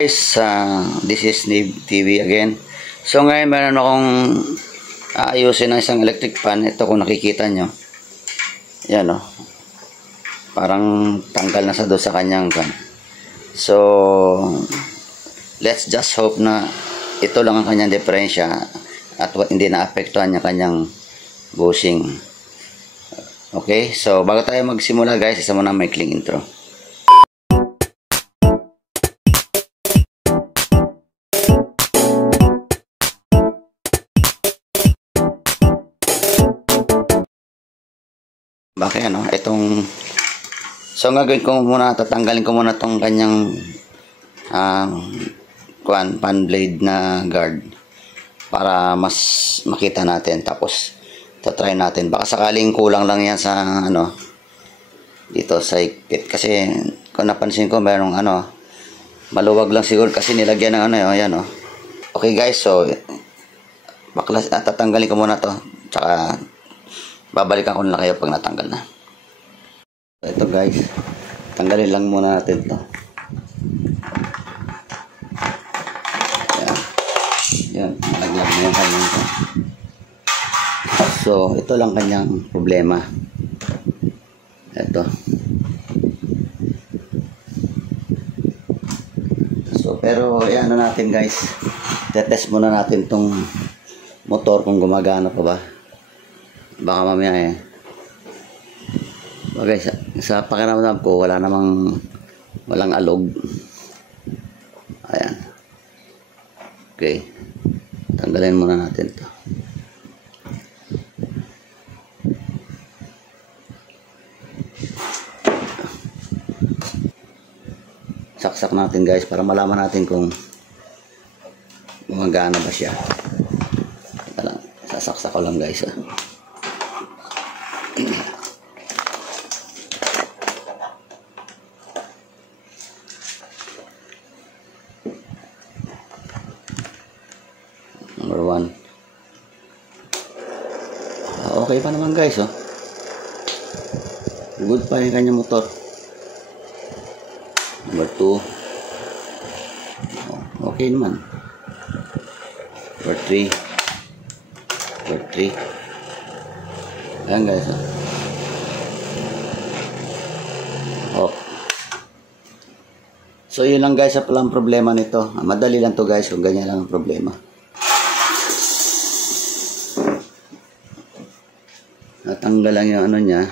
Guys, this is Nib TV again. So ngayon meron akong aayusin ng isang electric fan. Ito kung nakikita nyo. Yan o. Parang tanggal na sa doon sa kanyang fan. So, let's just hope na ito lang ang kanyang diferensya at hindi na-apektuhan niya kanyang bushing. Okay, so bago tayo magsimula guys, isa muna may maikling intro. Bakit ano, itong so gagawin ko muna, tatanggalin ko muna tong kanyang fan blade na guard para mas makita natin, tapos tatry natin, baka sakaling kulang lang yan sa ano dito sa higpit, kasi kung napansin ko merong ano maluwag lang siguro kasi nilagyan ng ano yan oh. Okay guys, so baklas, tatanggalin ko muna to, tsaka babalikan ko na kayo pag natanggal na. Ito guys, tanggalin lang muna natin to. Yan, nalaglag na yung kanyang to. So, ito lang kanyang problema. Ito. So, pero yan na natin guys. Tetest muna natin tong motor kung gumagana pa ba. Baka mamaya okay, sa pakiramdam ko walang alog. Ayan. Okay, tanggalin muna natin to. Saksak natin guys para malaman natin kung gumagana ba siya. Ito lang, sasaksak ko lang guys Number 1. Okay pa naman guys good pa yung kanyang motor. Number 2. Okay naman. Number 3. Number 3. Ayan guys so yun lang guys palang problema nito. Madali lang to guys kung ganyan lang ang problema. Natanggal lang yung ano niya,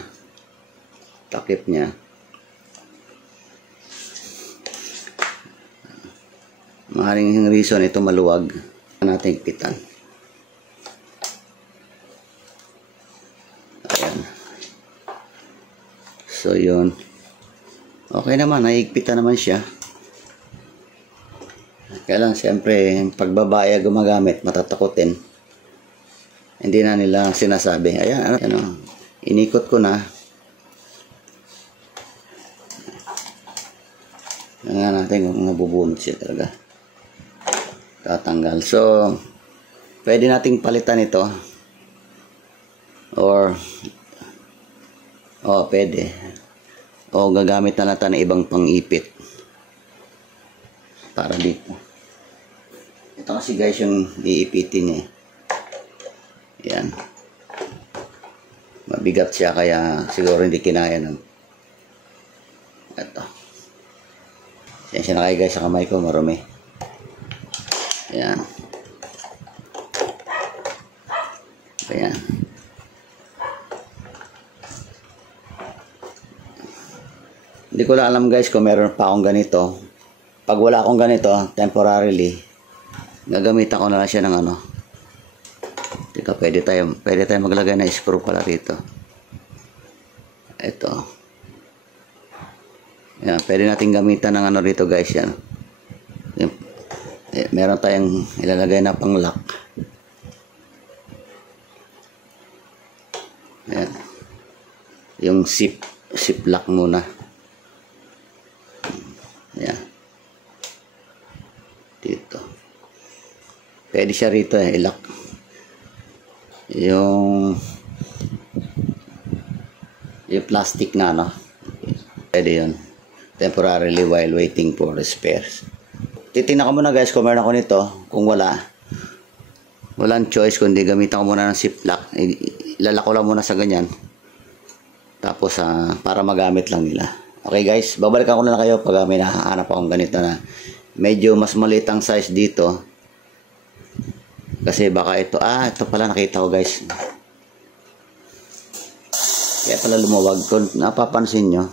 takip niya. Maaaring reason ito maluwag, natin higpitan. Ayan. So yun, okay naman, nahigpitan naman siya. Kaya lang siyempre pagbabaya gumagamit, matatakotin. Hindi na nila sinasabi. Ayan, ano, inikot ko na. Tingnan natin kung nabubunot siya talaga. Tatanggal. So, pwede nating palitan ito. Or, pwede. O, gagamit na natin ng ibang pang-ipit. Para dito. Ito kasi guys yung iipitin niya. Yan. Mabigat siya kaya siguro hindi kinaya ng ito. Sensya na kayo guys sa kamay ko, marumi. Yan. Ayan. Hindi ko lang alam guys kung meron pa akong ganito. Pag wala akong ganito, temporarily, gagamitan ko na lang siya ng ano. Teka, pwede tayo maglagay na screw pala rito. Ito. Yan, pwede natin gamitan ng ano rito guys yan. Meron tayong ilalagay na pang lock. Yan. Yung zip lock muna. Yan. Dito. Pwede siya rito i-lock. Yung plastic na pwede yun temporarily while waiting for the spares. titingnan ko muna guys kung meron ako nito. Kung walang choice kundi gamitan ko muna ng ziplock. Ilalako lang muna sa ganyan. Tapos para magamit lang nila. Okay guys, babalikan ko na kayo pag may nahahanap akong ganito na medyo mas maliit ang size dito. Kasi baka ito pala nakita ko guys. Kaya pala lumuwag. Kung napapansin nyo,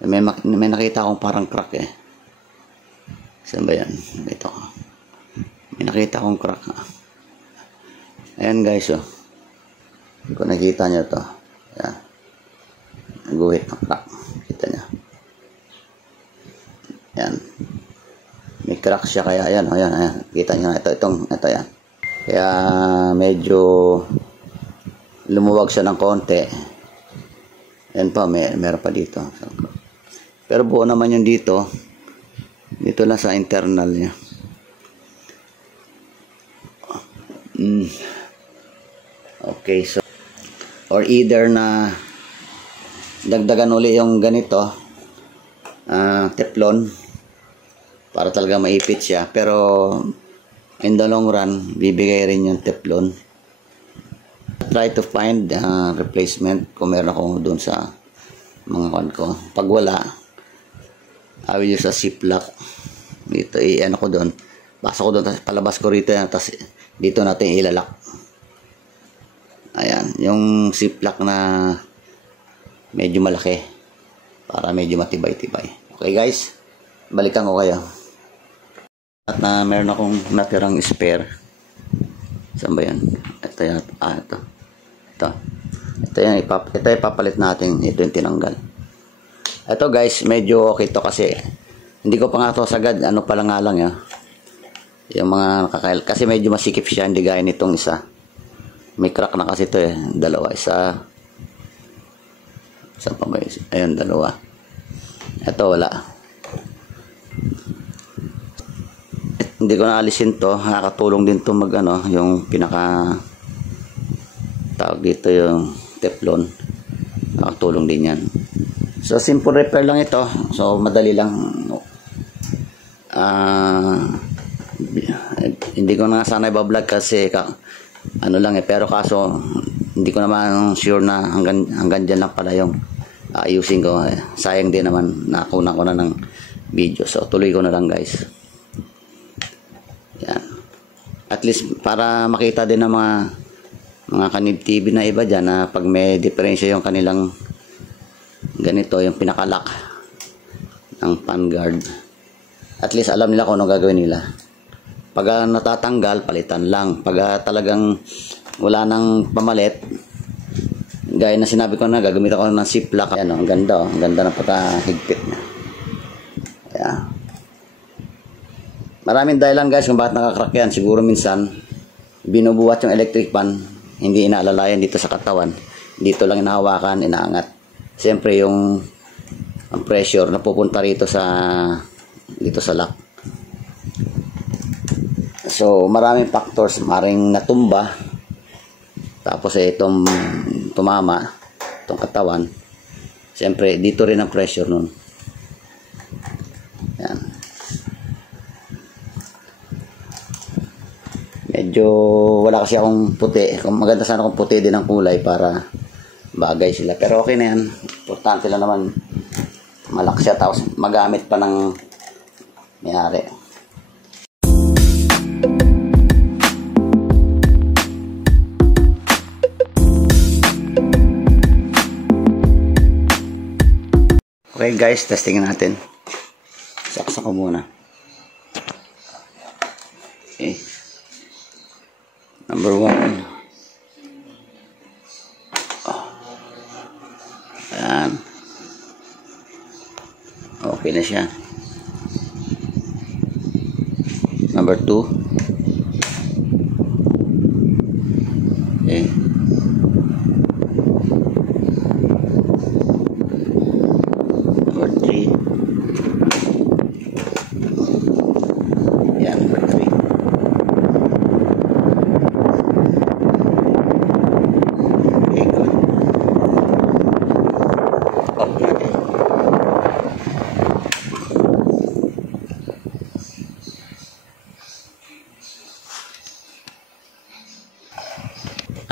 may nakita akong parang crack eh. Saan ba yan? Ito. May nakita akong crack. Ayan guys oh. Kung nakita nyo to. Ayan. Guhit ng crack. Kita nyo. Ayan. May crack siya kaya ayan. Ayan. Kita nyo. Ito yan. Kaya medyo lumuwag siya ng konti. Ayan pa. Meron pa dito. Pero buo naman yung dito. Dito lang sa internal niya. Okay, so or either na dagdagan uli yung ganito teflon para talaga maipit siya, pero in the long run bibigay rin yung teflon. Try to find replacement kung meron ako doon sa mga kan ko. Pag wala, I will use a ziplock. Dito ano ko doon, pasok ko doon, tapos palabas ko rito yan, tapos dito natin ilalak. Ayan, yung ziplock na medyo malaki para medyo matibay-tibay. Okay guys, balikan ko kayo. At meron akong natirang spare. Saan ba yan? Ito yan. Ito yan, ito ipapalit natin. Ito yung tinanggal. Ito guys, medyo okay to kasi hindi ko pa nga ito sagad. Ano pala nga lang ya. Yung mga nakakail. Kasi medyo masikip siya. Hindi gaya nitong isa. May crack na kasi ito eh. Dalawa. Isa pa ba? Ayun, dalawa. Ito wala. Hindi ko na alisin to. Nakakatulong din to yung pinaka tawag dito yung teflon. Nakakatulong din yan. So, simple repair lang ito. So, madali lang. Hindi ko na sana i-vlog kasi ano lang eh. Pero kaso, hindi ko naman sure na hanggang dyan lang pala yung ayusin ko. Sayang din naman. Nakuna ko na ng video. So, tuloy ko na lang guys. Yan. At least, para makita din ng mga Kanib TV na iba dyan na pag may diferensya yung kanilang ganito yung pinakalock ng pan guard, at least alam nila kung ano gagawin nila. Pag natatanggal, palitan lang. Pag talagang wala nang pamalit, gaya na sinabi ko na, gagamit ako ng ziplock. Ayan, ang ganda, ang ganda ng pagkahigpit niya. Ayan. Maraming dahilan guys kung bakit nakakrack yan. Siguro minsan binubuhat yung electric pan, hindi inaalalayan dito sa katawan, dito lang inahawakan, inaangat. Siyempre yung ang pressure na pupunta rito dito sa lock. So maraming factors, maring natumba, tapos itong tumama itong katawan. Siyempre dito rin ang pressure nun. Yan. Medyo wala kasi akong puti. Maganda sana kung puti din ang kulay para bagay sila. Pero okay na yan. Importante lang naman malak siya tapos magamit pa ng may-ari. Okay guys, testingin natin. Saksak ko muna. Okay. Number 1. Ayan. Okay na siya. Number 2. Okay. Number 3. Ayan, number 3. Okay, good.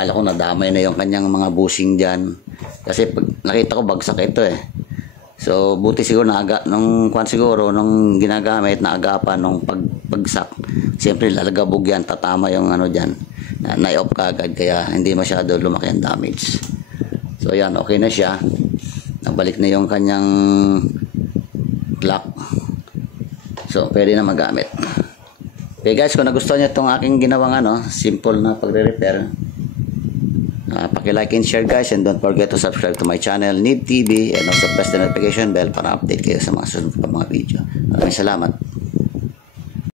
Akala ko nadamay na yung kanyang mga bushing dyan. Kasi pag nakita ko bagsak ito eh. So buti siguro nung ginagamit na agapan nung pagbagsak. Siyempre lalagabog yan, tatama yung ano dyan. Na-off kagad kaya hindi masyado lumaki ang damage. So yan, okay na siya. Nabalik na yung kanyang clock. So pwede na magamit. Okay guys, kung nagustuhan nyo itong aking ginawang simple na pagre-repair, paki-like and share guys, and don't forget to subscribe to my channel Need TV, and also press the notification bell para update kayo sa mga susunod pa mga video. Maraming salamat.